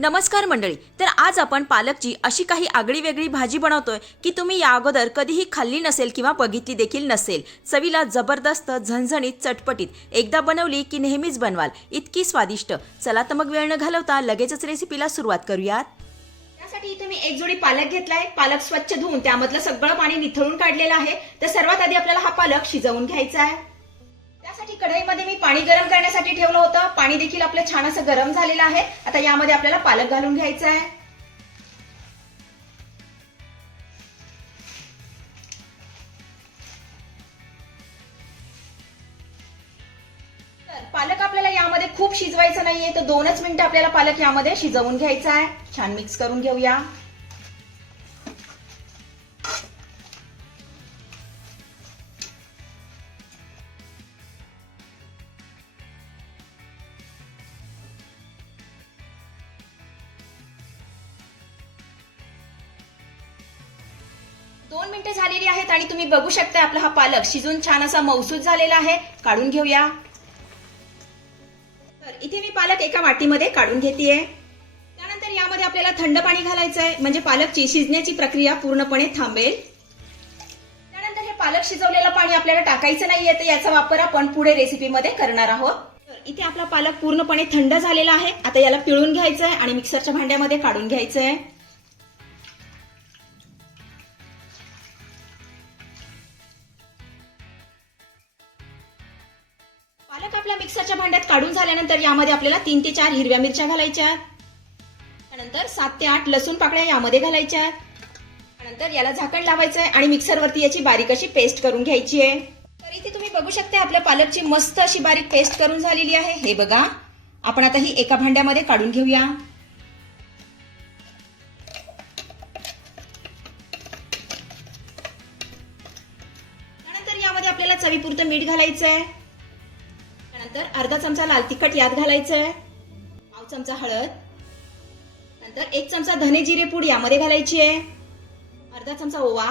नमस्कार मंडळी तर आज आपण पालकची अशी काही आगळी वेगळी भाजी बनवतोय की तुम्ही या अगोदर कधीही खाल्ली नसेल किंवा बघितली देखील नसेल. चवीला जबरदस्त झणझणीत चटपटीत. एकदा बनवली की नेहमीच बनवाल. इतकी स्वादिष्ट. चला तर मग वेळ न घालवता लगेचच रेसिपीला सुरुवात करूयात. त्यासाठी इथे मी एक जोडी पालक घेतलाय. पालक स्वच्छ धुवून त्यामधलं सगळं पाणी निथळून काढलेलं आहे. तर सर्वात आधी आपल्याला हा पालक शिजवून घ्यायचा आहे. त्यासाठी कढईमध्ये मी पाणी गरम करण्यासाठी ठेवलं होतं. पाणी देखील आपलं छान असं गरम झालेलं आहे. आता यामध्ये आपल्याला पालक घालून घ्यायचा आहे. तर पालक आपल्याला यामध्ये खूप शिजवायचं नाहीये तर दोनच मिनिटं आपल्याला पालक यामध्ये शिजवून घ्यायचा आहे. छान मिक्स करून घेऊया. दोन मिनिटं झालेली आहेत आणि तुम्ही बघू शकता आपला हा पालक. शिजून छान असा मौसूद झालेला आहे. काढून घेऊया. तर इथे मी पालक एका वाटीमध्ये काढून घेतेय. त्यानंतर यामध्ये आपल्याला थंड पाणी घालायचं आहे म्हणजे पालकची शिजण्याची प्रक्रिया पूर्णपणे थांबेल. त्यानंतर हे पालक शिजवलेलं पाणी आपल्याला टाकायचं नाहीये तर याचा वापर आपण पुढे रेसिपीमध्ये करणार आहोत. तर इथे आपला पालक पूर्णपणे थंड झालेला आहे. आता याला पिळून घ्यायचं आहे आणि मिक्सरच्या भांड्यामध्ये काढून घ्यायचं आहे आपल्या मिक्सरच्या भांड्यात काढून झाल्यानंतर यामध्ये आपल्याला तीन ते चार हिरव्या मिरच्या घालायच्या. त्यानंतर सात ते आठ लसूण पाकळ्या यामध्ये घालायच्या. त्यानंतर याला झाकण लावायचं आहे आणि मिक्सरवरती याची बारीक अशी पेस्ट करून घ्यायची आहे. तर इथे तुम्ही बघू शकता आपल्या पालकची मस्त अशी बारीक पेस्ट करून झालेली आहे. हे बघा. आपण आता ही एका भांड्यामध्ये काढून घेऊया. त्यानंतर यामध्ये आपल्याला चवीपुरतं मीठ घालायचं आहे त्यानंतर अर्धा चमचा लाल तिखट यात घालायचं आहे पाव चमचा हळद. नंतर एक चमचा धने जिरे पूड यामध्ये घालायची आहे अर्धा चमचा ओवा.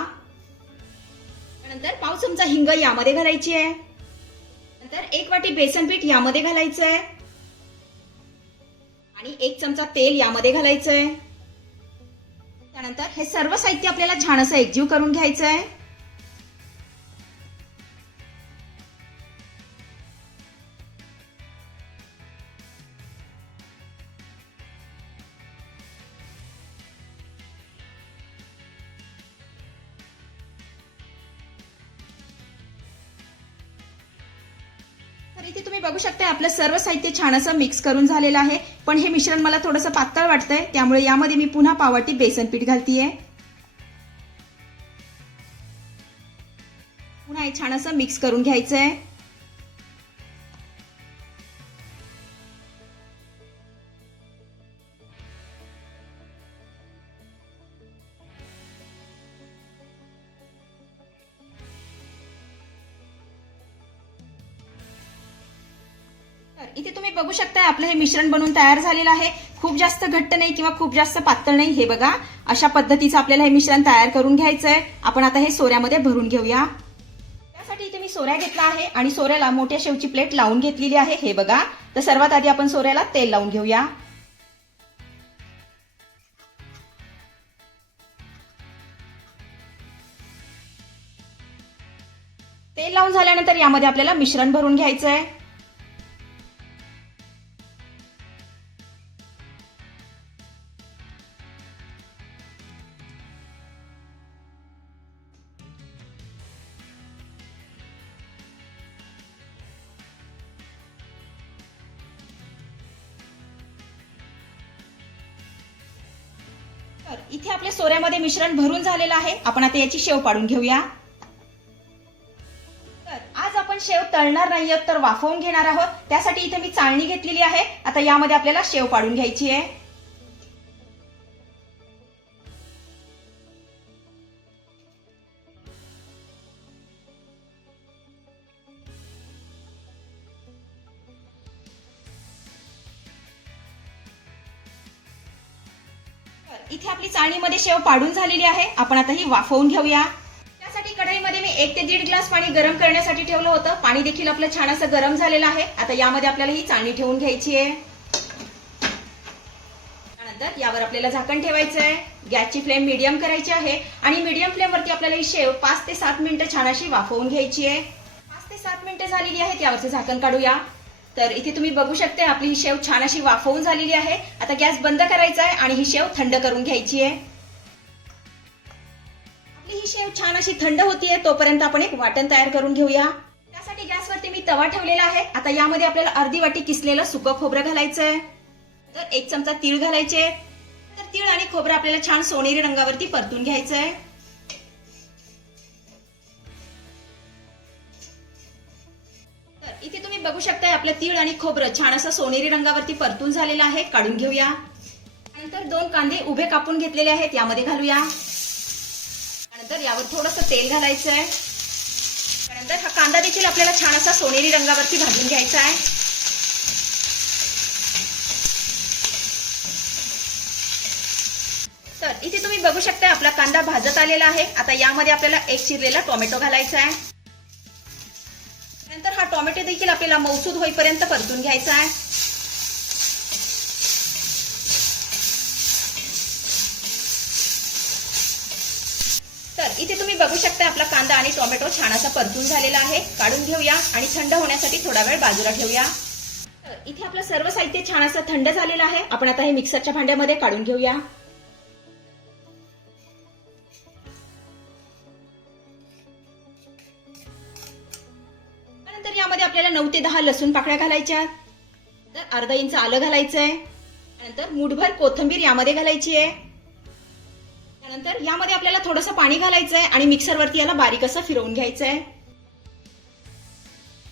त्यानंतर पाव चमचा हिंग यामध्ये घालायची आहे नंतर एक वाटी बेसन पीठ यामध्ये घालायचं आहे आणि एक चमचा तेल यामध्ये घालायचं आहे त्यानंतर हे सर्व साहित्य आपल्याला छान असं एकजीव करून घ्यायचं आहे इथे तुम्ही बघू शकता आपलं सर्व साहित्य छान असं मिक्स करून झालेलं आहे. पण हे मिश्रण मला थोडंसं पातळ वाटतंय त्यामुळे यामध्ये मी पुन्हा पावटी बेसन पीठ घालतीये. पुन्हा हे छान असं मिक्स करून घ्यायचंय. आपलं हे मिश्रण बनवून तयार झालेलं आहे. खूप जास्त घट्ट नाही किंवा खूप जास्त पातळ नाही हे बघा. अशा पद्धतीचं आपल्याला हे मिश्रण तयार करून घ्यायचंय. आपण आता हे सोऱ्यामध्ये भरून घेऊया. त्यासाठी इथे मी सोऱ्या घेतला आहे आणि सोऱ्याला मोठ्या शेवची प्लेट लावून घेतलेली आहे. हे बघा. तर सर्वात आधी आपण सोऱ्याला तेल लावून घेऊया. तेल लावून झाल्यानंतर यामध्ये आपल्याला मिश्रण भरून घ्यायचं आहे तर इथे आपल्या सोऱ्यामध्ये मिश्रण भरून झालेलं आहे. आपण आता याची शेव पाडून घेऊया. तर आज आपण शेव तळणार नाही आहोत तर वाफवून घेणार आहोत. त्यासाठी इथे मी चाळणी घेतलेली आहे. आता यामध्ये आपल्याला शेव पाडून घ्यायची आहे. इथे आपली चाळणीमध्ये शेव पाडून झालेली आहे. आपण आता ही वाफवून घेऊया. त्यासाठी कढईमध्ये मी एक ते दीड ग्लास पाणी गरम करण्यासाठी ठेवलं होतं. पाणी देखील आपलं छान असं गरम झालेलं आहे. आता यामध्ये आपल्याला ही चाळणी ठेवून घ्यायची आहे. त्यानंतर यावर आपल्याला झाकण ठेवायचं आहे. गॅसची फ्लेम मीडियम करायची आहे. आणि मीडियम फ्लेमवरती आपल्याला ही शेव पाच ते सात मिनिटं छान अशी वाफवून घ्यायची आहे. पाच ते सात मिनिटं झालेली आहेत. यावरचं झाकण काढूया. तर इथे तुम्ही बघू शकता आपली ही शेव छान अशी वाफवून झालेली आहे. आता गॅस बंद करायचा आहे आणि ही शेव थंड करून घ्यायची आहे. आपली ही शेव छान अशी थंड होतीये तोपर्यंत आपण एक वाटण तयार करून घेऊया. त्यासाठी गॅसवरती मी तवा ठेवलेला आहे. आता यामध्ये आपल्याला अर्धी वाटी किसलेलं सुकं खोबरं घालायचं आहे तर एक चमचा तीळ घालायचे. तर तीळ आणि खोबरं आपल्याला छान सोनेरी रंगावरती परतून घ्यायचं आहे बघू शकताय आपलं तीळ आणि खोबरं छान असं सोनेरी रंगावरती परतून झालेलं आहे. काढून घेऊया. नंतर दोन कांदे उभे कापून घेतलेले आहेत यामध्ये घालूया. नंतर यावर थोडस तेल घालायचं आहे त्यानंतर हा कांदा देखील आपल्याला छान असा सोनेरी रंगावरती भाजून घ्यायचा आहे तर इथे तुम्ही बघू शकता आपला कांदा भाजत आलेला आहे. आता यामध्ये आपल्याला एक चिरलेला टोमॅटो घालायचा आहे टोमॅटो देखील आपल्याला मौसूद होईपर्यंत परतून घ्यायचा आहे. तर इथे तुम्ही बघू शकता आपला कांदा आणि टोमॅटो छान असा परतून झालेला आहे. काढून घेऊया आणि थंड होण्यासाठी थोडा वेळ बाजूला ठेवूया. तर इथे आपलं सर्व साहित्य छान असं थंड झालेलं आहे. आपण आता हे मिक्सरच्या भांड्यामध्ये काढून घेऊया. त्यानंतर यामध्ये आपल्याला नऊ ते दहा लसूण पाकळ्या घालायच्या. तर अर्धा इंच आलं घालायचं आहे त्यानंतर मुठभर कोथिंबीर यामध्ये घालायची आहे. त्यानंतर यामध्ये आपल्याला थोडंसं पाणी घालायचं आहे आणि मिक्सरवरती याला बारीक असं फिरवून घ्यायचं आहे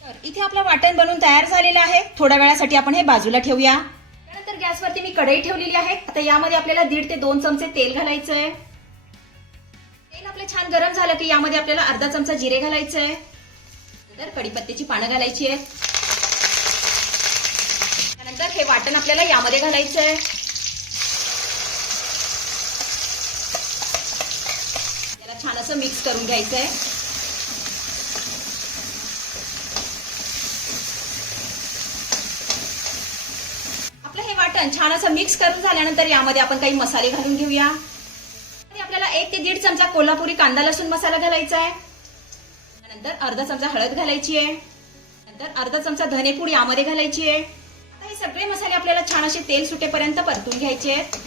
तर इथे आपलं वाटण बनवून तयार झालेलं आहे. थोड्या वेळासाठी आपण हे बाजूला ठेवूया. त्यानंतर गॅसवरती मी कढई ठेवलेली आहे. आता यामध्ये आपल्याला दीड ते दोन चमचे तेल घालायचं आहे तेल आपलं छान गरम झालं की यामध्ये आपल्याला अर्धा चमचा जिरे घालायचं आहे नंतर कढीपत्त्याची पानं घालायची आहेत त्यानंतर हे वाटण आपल्याला यामध्ये घालायचं आहे. याला छान असं मिक्स करून घ्यायचं आहे. आपलं हे वाटण छान असं मिक्स करून झाल्यानंतर यामध्ये आपण काही मसाले घालून घेऊया. आणि आपल्याला एक ते दीड चमचा कोल्हापुरी कांदा लसूण मसाला घालायचा आहे. नंतर अर्धा चमचा हळद घालायची आहे. नंतर अर्धा चमचा धनेपूड यामध्ये घालायची आहे. आता हे सगळे मसाले आपल्याला छान असे तेल सुटेपर्यंत परतून घ्यायचे आहेत.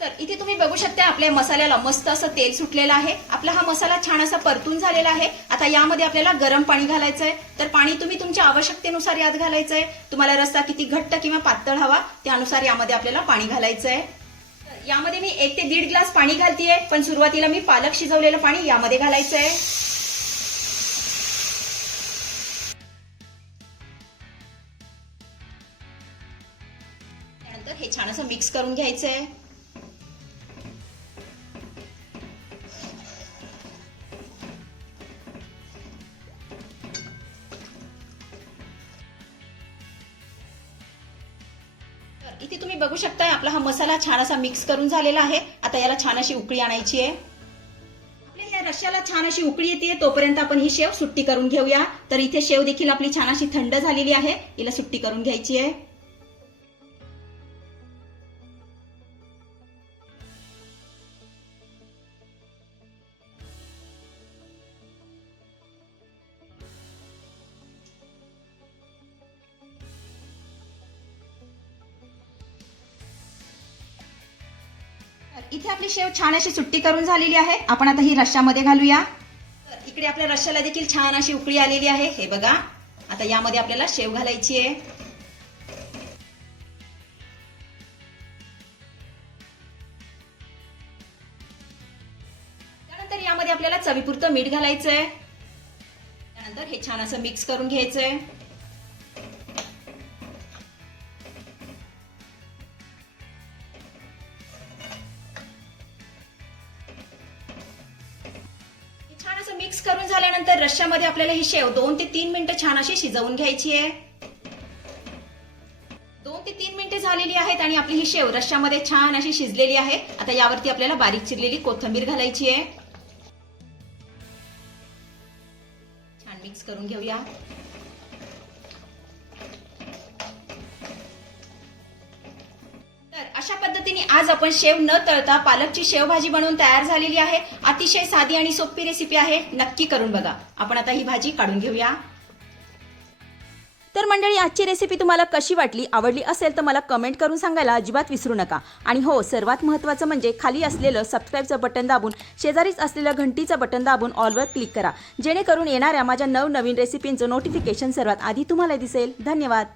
तर इथे तुम्ही बघू शकता आपल्या मसाल्याला मस्त असं तेल सुटलेलं आहे. आपला हा मसाला छान असा परतून झालेला आहे. आता यामध्ये आपल्याला गरम पाणी घालायचं आहे तर पाणी तुम्ही तुमच्या आवश्यकतेनुसार यात घालायचं आहे तुम्हाला रस्सा किती घट्ट किंवा पातळ हवा त्यानुसार यामध्ये आपल्याला पाणी घालायचं आहे तर यामध्ये मी एक ते दीड ग्लास पाणी घालतीये पण सुरुवातीला मी पालक शिजवलेलं पाणी यामध्ये घालायचं आहे त्यानंतर हे छान असं मिक्स करून घ्यायचं हा मसाला छान असा मिक्स करून झालेला आहे. आता याला छान अशी उकळी आणायची आहे. आपल्या या रश्याला छान अशी उकळी येते. तोपर्यंत आपण ही शेव सुट्टी करून घेऊया. तर इथे शेव देखील आपली छान अशी थंड झालेली आहे. हिला सुट्टी करून घ्यायची आहे. इथे आपली शेव छान अशी सुट्टी करून झालेली आहे. आपण आता ही रश्श्यामध्ये घालूया. तर इकडे आपल्या रश्श्याला देखील छान अशी उकळी आलेली आहे. हे बघा. आता यामध्ये आपल्याला शेव घालायची आहे. त्यानंतर यामध्ये आपल्याला चवीपुरतं मीठ घालायचंय. त्यानंतर हे छान असं मिक्स करून घ्यायचंय. रश्श्यामध्ये आपल्याला ही शेव दोन ते तीन मिनिटं छान अशी शिजवून घ्यायची आहे. दोन ते तीन मिनिटे झालेली आहेत आणि आपली ही शेव रश्श्यामध्ये छान अशी शिजलेली आहे. आता यावरती आपल्याला बारीक चिरलेली कोथिंबीर घालायची आहे. छान मिक्स करून घेऊया. अशा पद्धतीने आज आपण शेव न तळता पालकची शेवभाजी बनवून तयार झालेली आहे. अतिशय साधी आणि सोपी रेसिपी आहे. नक्की करून बघा. आपण आता ही भाजी काढून घेऊया. तर मंडळी आजची रेसिपी तुम्हाला कशी वाटली आवडली असेल तर मला कमेंट करून सांगायला अजिबात विसरू नका. आणि हो सर्वात महत्त्वाचं म्हणजे खाली असलेलं सबस्क्राईबचं बटन दाबून शेजारीच असलेलं घंटीचं बटन दाबून ऑलवर क्लिक करा. जेणेकरून येणाऱ्या माझ्या नवनवीन रेसिपींचं नोटिफिकेशन सर्वात आधी तुम्हाला दिसेल. धन्यवाद.